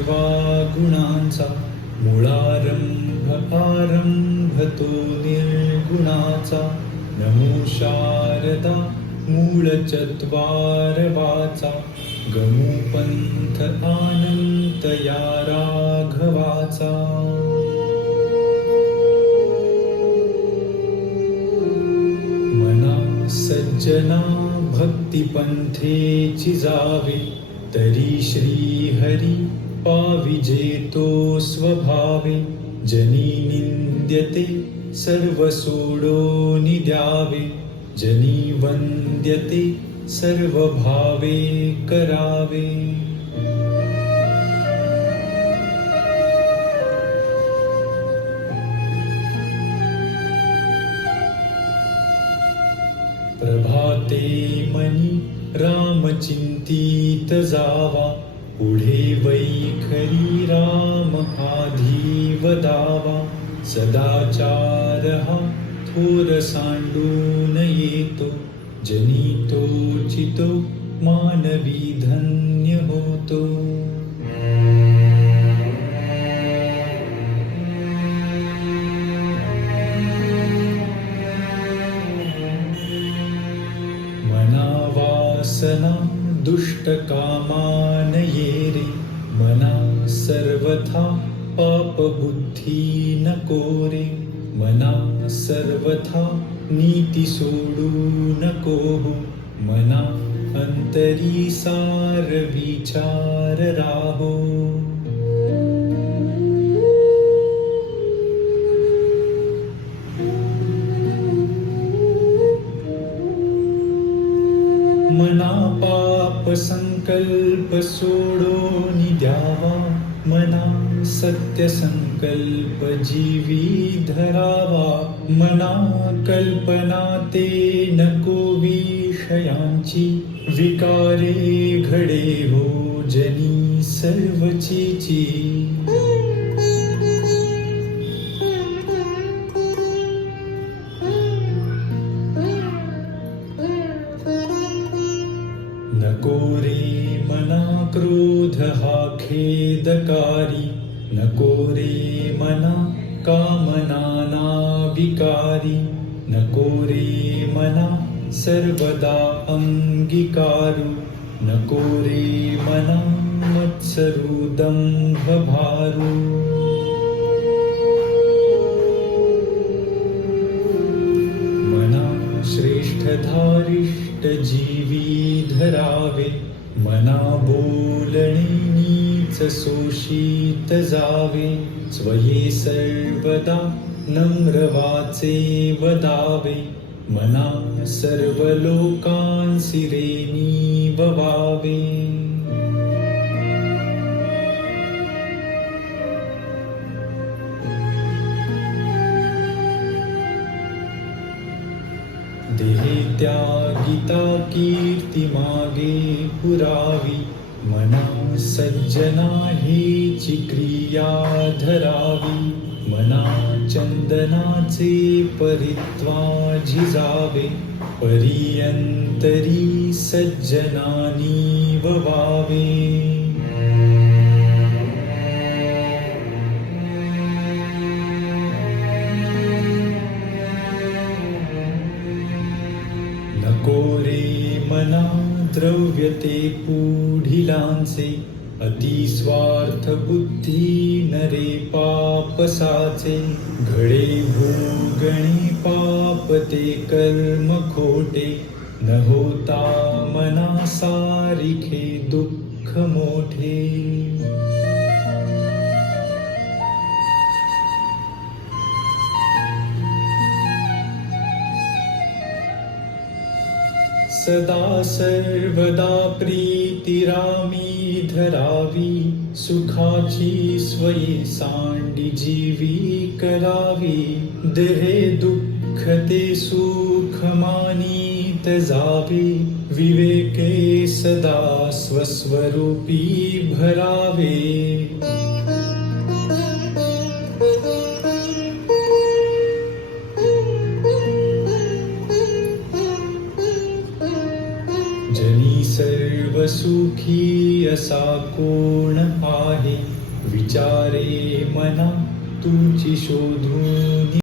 सर्वा गुणांचा, मूळारंभ आरंभ तो निर्गुणाचा. नमो शारदा मूळ चत्वार वाचा, गमू पंथ अनंत या राघवाचा. मना सज्जना भक्ती पंथेची जावे, तरी श्री हरी पाविजे तो स्वभावे. जनी निंद्यते सर्व सोडोनि द्यावे, जनी वंद्यते सर्व भावे करावे. प्रभाते मनी राम चिंतित जावा, पुढे वैखरी राम आधी वदावा. सदाचार हा थोर सांडून येतो, जनी तो चितो मानवी धन्य होतो. मना वासना दुष्ट कामान ये रे, मना सर्वथा पाप बुद्धी नको रे. मना सर्वथा नीती सोडू नको हो, मना अंतरी सार विचार राहो. मना पाप संकल्प सोडोनि द्यावा, मना सत्य संकल्प जीवी धरावा. मना कल्पना ते नको विषयांची, विकारे घडे हो जनी सर्वचीची. नको रे मना क्रोध हा खेदकारी, नको रे मना कामना विकारी. नको रे मना सर्वदा अंगीकारू, नको रे मना मत्सरू दंभ भारू. मना श्रेष्ठ धारिष्ट जीवी धरावे, मना बोलणे नीच शोषित जावे. स्वये सर्वदा नम्र वाचे वदावे, मना सर्व लोकांसी रे नीववावे. देहे त्यागिता कीर्ती मागे पुरावी, मना सज्जना हेची क्रिया धरावी. मना चंदनाचे परित्वा झिजावे, परियंतरी सज्जनानी ववावे. नको रे मना द्रव्यते पुढिलांचे, अति स्वार्थ बुद्धी नरे पापसाचे. घडे भोगणे पाप ते कर्म खोटे, न होता मना सारिखे दुःख मोठे. सदा सर्वदा प्रीती रामी धरावी, सुखाची स्वये सांडी जीवी करावी. देहे दुःख ते सुख मानीत जावे, विवेके सदा स्वस्वरूपी भरावे. जनी सर्व सुखी असा कोण आहे, विचारे मना तुझी शोधून